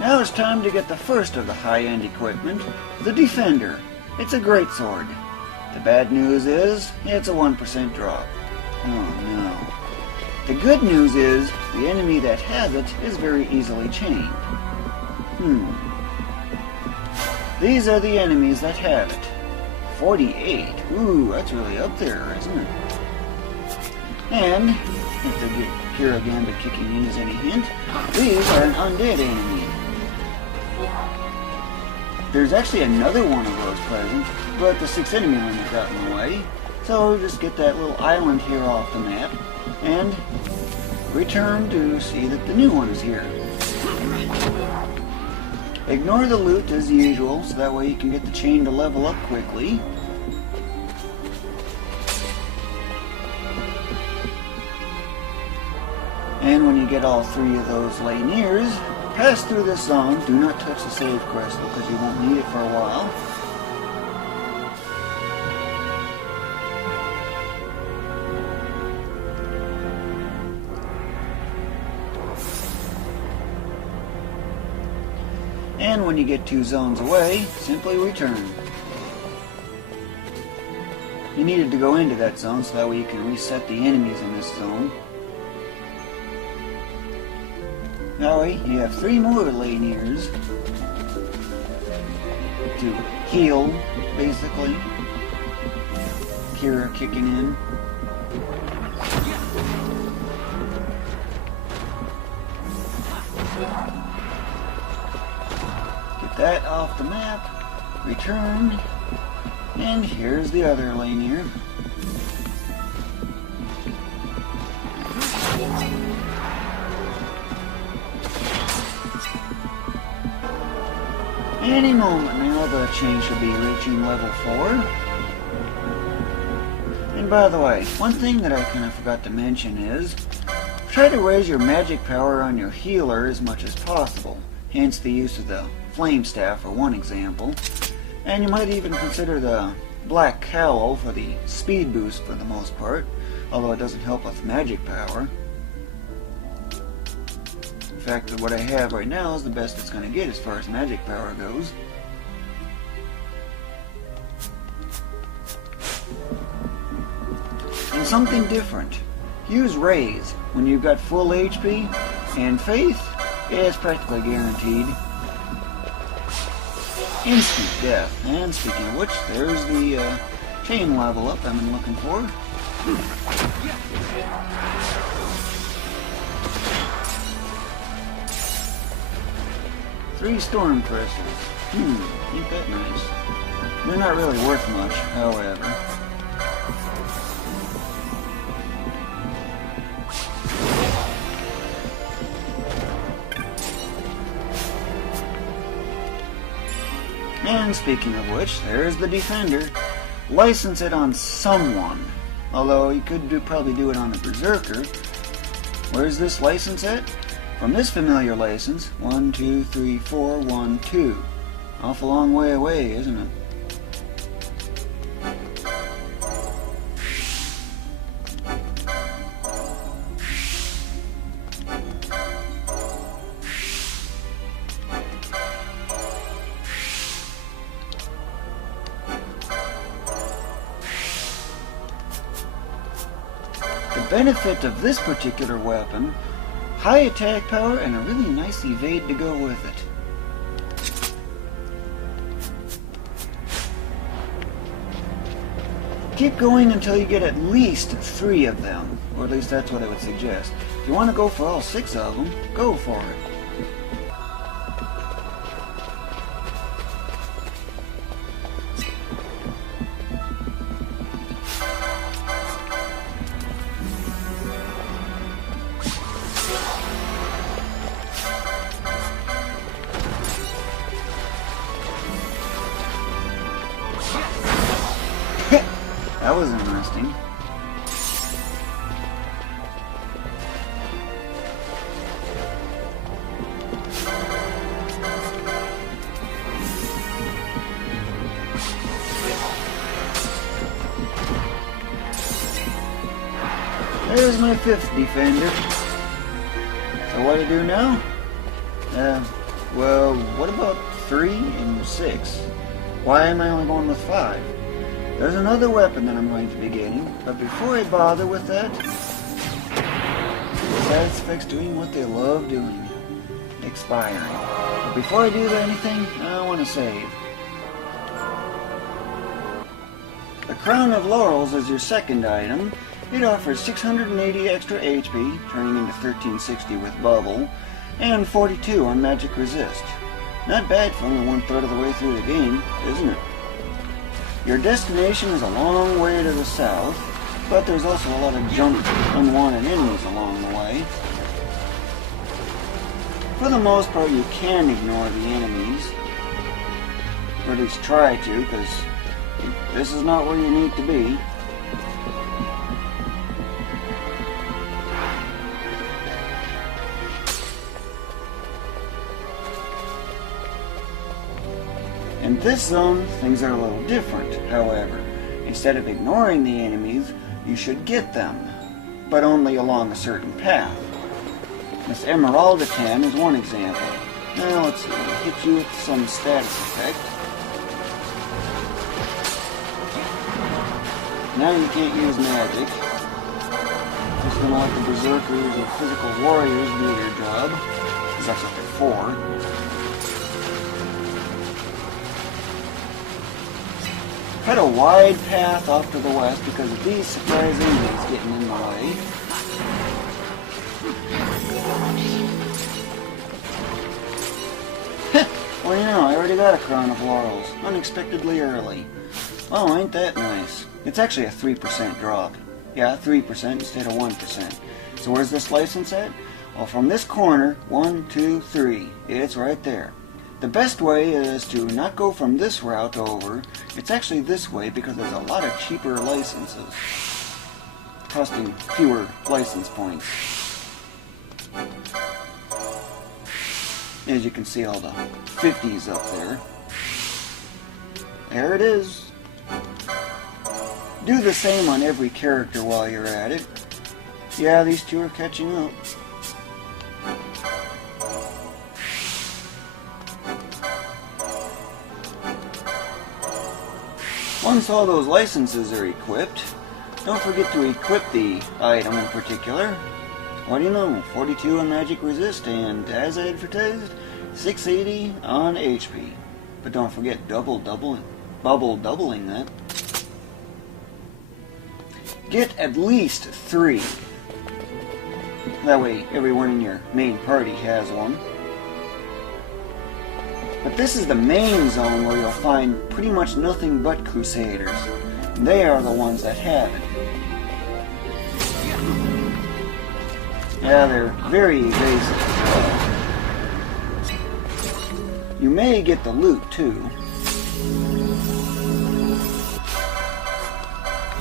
Now it's time to get the first of the high-end equipment, the Defender. It's a greatsword. The bad news is, it's a 1% drop. Oh no. The good news is, the enemy that has it is very easily chained. These are the enemies that have it. 48. Ooh, that's really up there, isn't it? And, if the Cura Gambit kicking in is any hint, these are an undead enemy. There's actually another one of those present, but the 6th enemy limit got in the way. So just get that little island here off the map, and return to see that the new one is here. Ignore the loot as usual, so that way you can get the chain to level up quickly. And when you get all 3 of those leynirs, pass through this zone. Do not touch the save crystal because you won't need it for a while. And when you get 2 zones away, simply return. You needed to go into that zone so that way you can reset the enemies in this zone. Now you have 3 more leynirs to heal, basically. Cura kicking in. Get that off the map, return, and here's the other leynir. Any moment now the chain should be reaching level 4. And by the way, one thing that I kind of forgot to mention is try to raise your magic power on your healer as much as possible, hence the use of the flame staff for one example. And you might even consider the black cowl for the speed boost for the most part, although it doesn't help with magic power. In fact, what I have right now is the best it's going to get as far as magic power goes. And something different. Use Raise when you've got full HP, and Faith is practically guaranteed instant death. And speaking of which, there's the chain level up I've been looking for. 3 storm crystals. Ain't that nice? They're not really worth much, however. And speaking of which, there's the Defender. License it on someone. Although you could probably do it on the Berserker. Where's this license at? From this familiar license, 1, 2, 3, 4, 1, 2. Awful long way away, isn't it? The benefit of this particular weapon, high attack power and a really nice evade to go with it. Keep going until you get at least 3 of them, or at least that's what I would suggest. If you want to go for all 6 of them, go for it. That was interesting. There's my 5th Defender. So what to do now? Well, what about 3 and 6? Why am I only going with 5? There's another weapon that I'm going to be getting, but before I bother with that, status effects doing what they love doing. Expiring. But before I do anything, I want to save. The Crown of Laurels is your second item. It offers 680 extra HP, turning into 1360 with bubble, and 42 on magic resist. Not bad for only 1/3 of the way through the game, isn't it? Your destination is a long way to the south, but there's also a lot of junk, unwanted enemies along the way. For the most part, you can ignore the enemies, or at least try to, because this is not where you need to be. In this zone, things are a little different, however. Instead of ignoring the enemies, you should get them, but only along a certain path. This Emeralda 10 is one example. Now let's hit you with some status effect. Now you can't use magic. Just gonna let the berserkers or physical warriors do their job, because that's what they're for. Cut a wide path off to the west because of these surprise enemies getting in the way. Well, you know, I already got a Crown of Laurels, unexpectedly early. Oh, ain't that nice? It's actually a 3% drop. Yeah, 3% instead of 1%. So where's this license at? Well, from this corner, 1, 2, 3. It's right there. The best way is to not go from this route over. It's actually this way because there's a lot of cheaper licenses, costing fewer license points. As you can see, all the 50s up there. There it is. Do the same on every character while you're at it. Yeah, these two are catching up. Once all those licenses are equipped, don't forget to equip the item in particular. What do you know, 42 on magic resist and, as advertised, 680 on HP. But don't forget bubble doubling that. Get at least 3. That way everyone in your main party has one. But this is the main zone where you'll find pretty much nothing but crusaders. They are the ones that have it. Yeah, they're very evasive. You may get the loot too.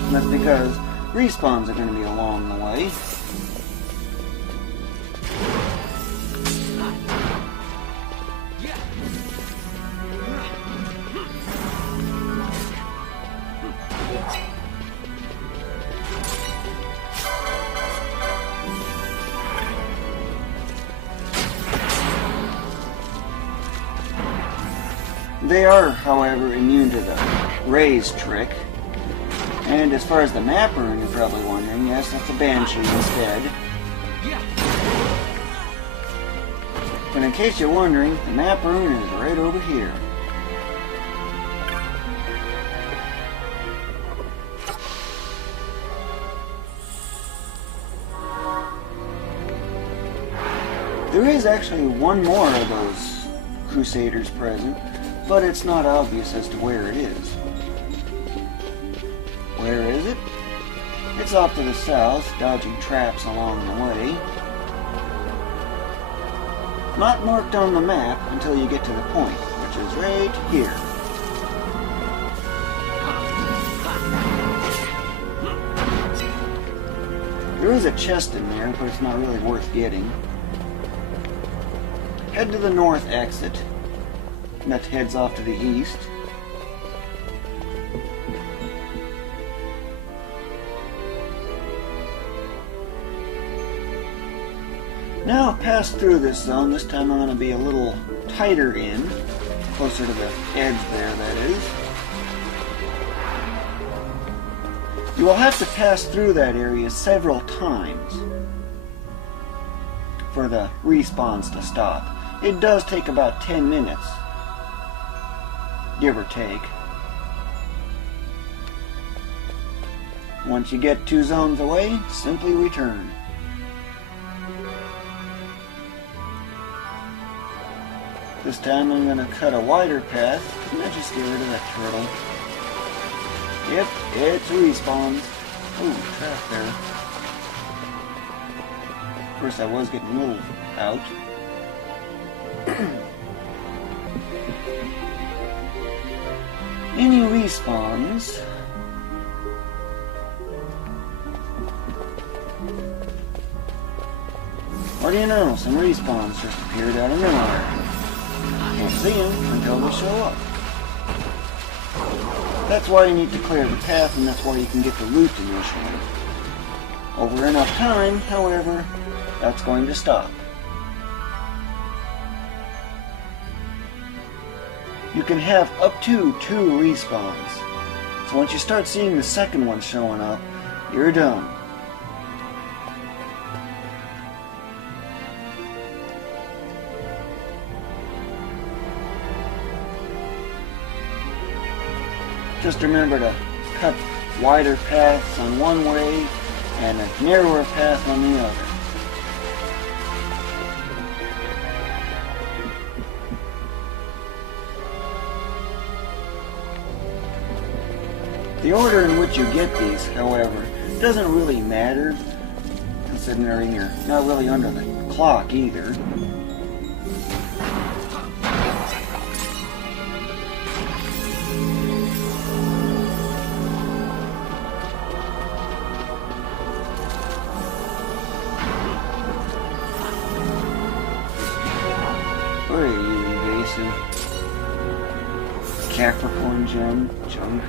And that's because respawns are going to be along the way. They are, however, immune to the raise trick. And as far as the map rune, you're probably wondering, yes, that's a banshee instead. But in case you're wondering, the map rune is right over here. There is actually one more of those crusaders present, but it's not obvious as to where it is. Where is it? It's off to the south, dodging traps along the way. Not marked on the map until you get to the point, which is right here. There is a chest in there, but it's not really worth getting. Head to the north exit. That heads off to the east. Now I've passed through this zone. This time I'm going to be a little tighter in, closer to the edge there, that is. You will have to pass through that area several times for the respawns to stop. It does take about 10 minutes, give or take. Once you get 2 zones away, simply return. This time I'm going to cut a wider path. Can I just get rid of that turtle? Yep, it's respawns. Ooh, trap there. First I was getting a little out. Any respawns? What do you know? Some respawns just appeared out of nowhere. Can't see them until they show up. That's why you need to clear the path, and that's why you can get the loot initially. Over enough time, however, that's going to stop. You can have up to 2 respawns. So once you start seeing the second one showing up, you're done. Just remember to cut wider paths on one way and a narrower path on the other. The order in which you get these, however, doesn't really matter, considering you're not really under the clock either. Where are you, evasive Capricorn gem junk?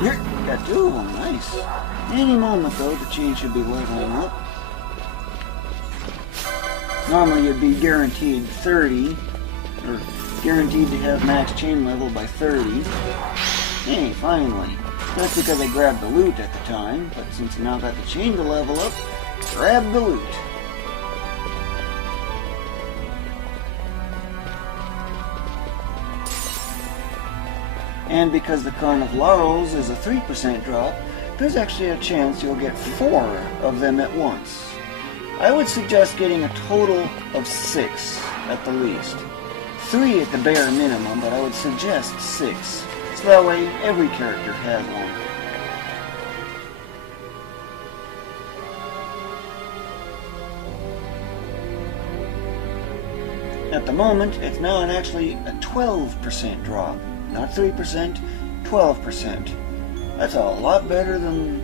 Here, got 2 of them, nice. Any moment though, the chain should be leveling up. Normally you'd be guaranteed 30, or guaranteed to have max chain level by 30. Hey, finally. That's because I grabbed the loot at the time, but since I now got the chain to level up, grab the loot. And because the Crown of Laurels is a 3% drop, there's actually a chance you'll get 4 of them at once. I would suggest getting a total of 6 at the least. 3 at the bare minimum, but I would suggest 6. So that way every character has one. At the moment, it's now actually a 12% drop. Not 3%, 12%. That's a lot better than...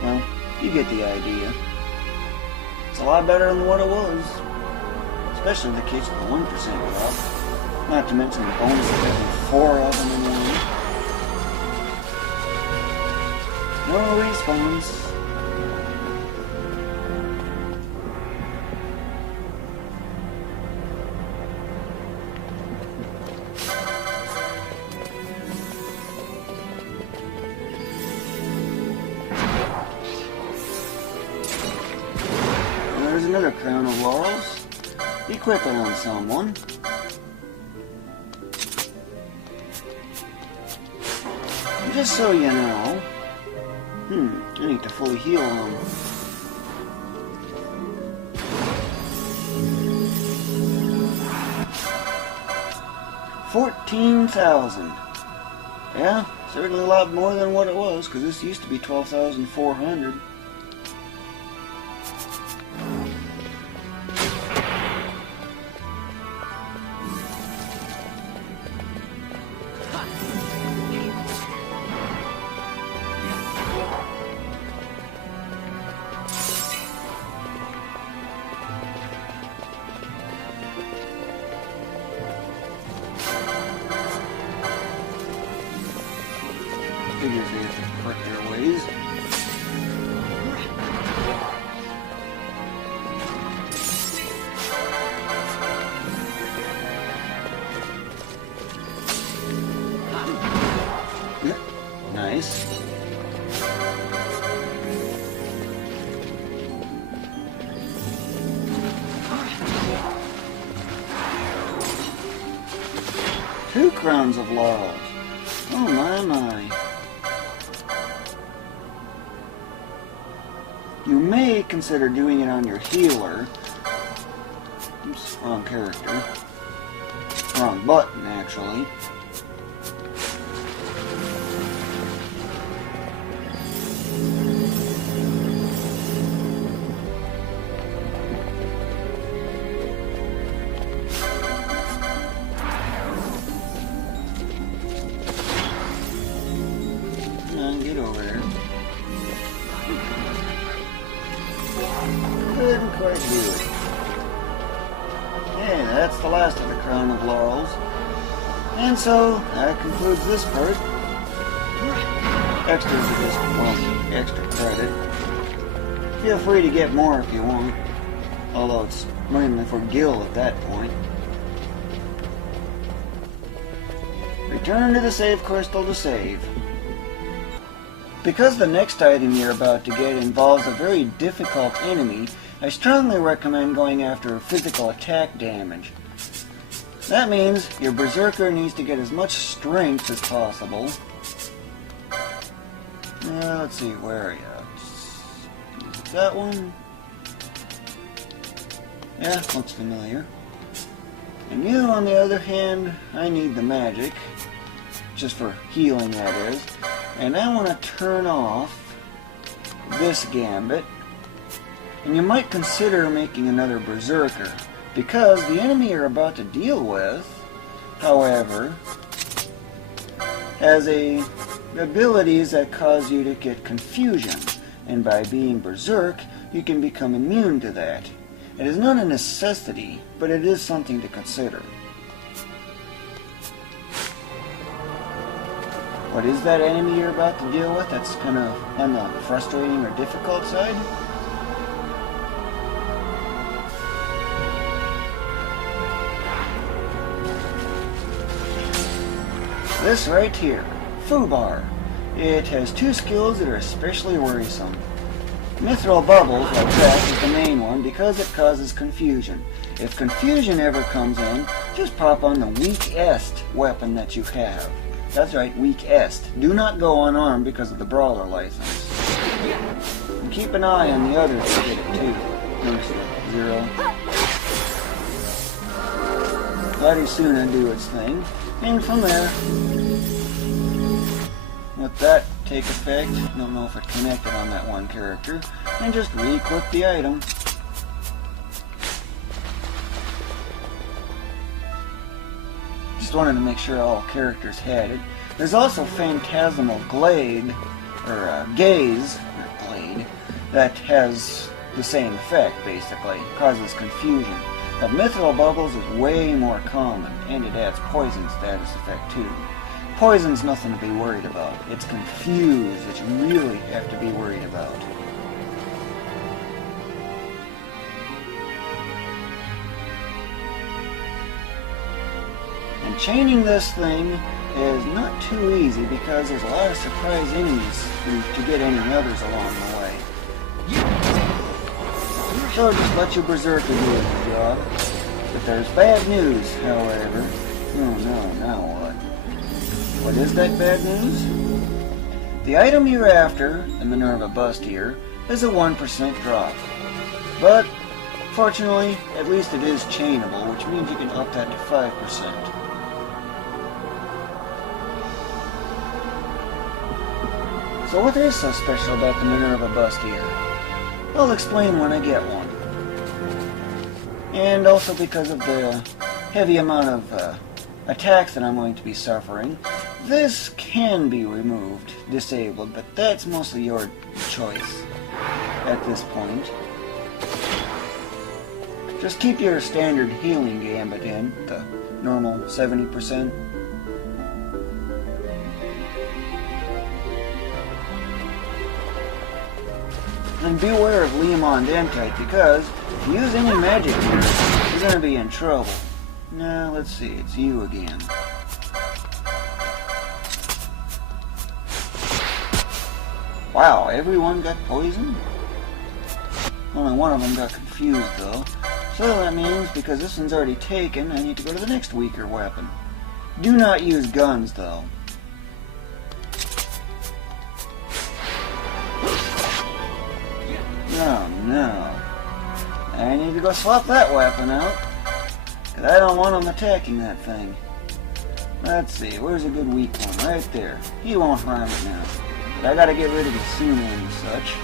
well, you get the idea. It's a lot better than what it was. Especially in the case of the 1% drop. Not to mention the bonus of having 4 of them in one. No respawns. There's another Crown of Laurels. Equip it on someone. Just so you know, I need to fully heal them. $14,000. Yeah, certainly a lot more than what it was, because this used to be 12,400. figures they have to correct their ways. Nice. Two crowns of laurels. Oh my. You may consider doing it on your healer. Oops, wrong character. Wrong button, actually. Get over there. Couldn't quite do it. Yeah, that's the last of the crown of laurels. And so, that concludes this part. Extras are just, well, extra credit. Feel free to get more if you want. Although it's mainly for gil at that point. Return to the save crystal to save. Because the next item you're about to get involves a very difficult enemy, I strongly recommend going after physical attack damage. That means your berserker needs to get as much strength as possible. Let's see, where are you? Is it that one? Yeah, looks familiar. And you, on the other hand, I need the magic. Just for healing, that is. And I want to turn off this gambit. And you might consider making another berserker, because the enemy you're about to deal with, however, has abilities that cause you to get confusion. And by being berserk, you can become immune to that. It is not a necessity, but it is something to consider. What is that enemy you're about to deal with that's kind of on the frustrating or difficult side? This right here, Fubar. It has two skills that are especially worrisome. Mithril bubbles, like that, is the main one because it causes confusion. If confusion ever comes in, just pop on the weakest weapon that you have. That's right, weakest. Do not go unarmed because of the brawler license. And keep an eye on the others to get it too. Notice zero. Let Isuna do its thing. And from there, let that take effect. Don't know if it connected on that one character. And just re-equip the item. Just wanted to make sure all characters had it. There's also Phantasmal Glade, or Gaze, or Glade, that has the same effect, basically. Causes confusion. But Mithril Bubbles is way more common, and it adds poison status effect too. Poison's nothing to be worried about. It's confused that you really have to be worried about. And chaining this thing is not too easy because there's a lot of surprise enemies to get any others along the way. So just let your berserker do the job. But there's bad news, however. Oh no, now what? What is that bad news? The item you're after, the Minerva Bustier, is a 1% drop. But, fortunately, at least it is chainable, which means you can up that to 5%. So what is so special about the Minerva Bustier? I'll explain when I get one. And also because of the heavy amount of attacks that I'm going to be suffering, this can be removed, disabled, but that's mostly your choice at this point. Just keep your standard healing gambit in, the normal 70%. And beware of undead, because if you use any magic here, you're going to be in trouble. Now, let's see, it's you again. Wow, everyone got poisoned? Only one of them got confused, though. So that means, because this one's already taken, I need to go to the next weaker weapon. Do not use guns, though. Oh, no. I need to go swap that weapon out, because I don't want him attacking that thing. Let's see, where's a good weak one? Right there. He won't harm it now. But I gotta get rid of the sumo and such.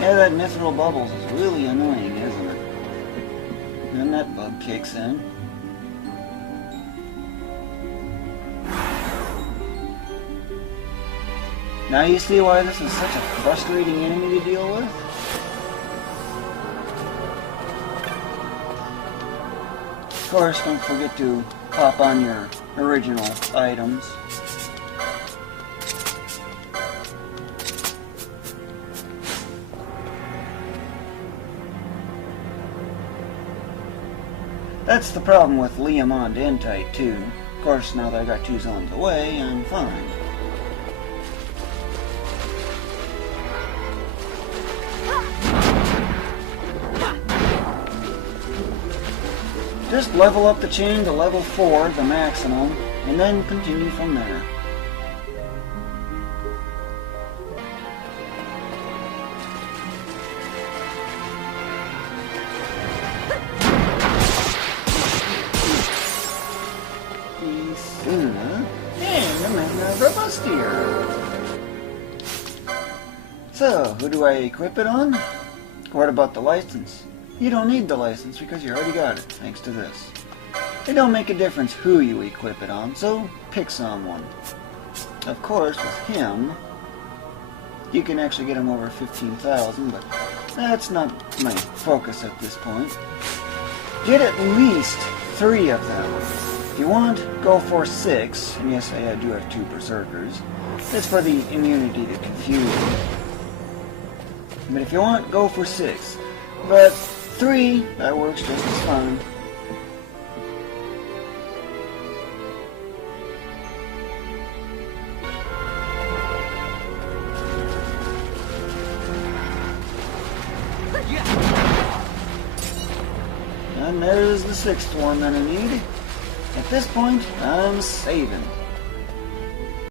Yeah, that mithril bubbles is really annoying, isn't it? Then that bug kicks in. Now you see why this is such a frustrating enemy to deal with? Of course, don't forget to pop on your original items. That's the problem with undead too. Of course, now that I got 2 zones away, I'm fine. Just level up the chain to level 4, the maximum, and then continue from there. And the minerva bustier. So, who do I equip it on? What about the license? You don't need the license because you already got it, thanks to this. It don't make a difference who you equip it on, so pick someone. Of course, with him, you can actually get him over 15,000, but that's not my focus at this point. Get at least 3 of them. If you want, go for 6, and yes, I do have 2 berserkers. It's for the immunity to confusion. But if you want, go for 6. But 3, that works just as fine. And there's the 6th one that I need. At this point, I'm saving.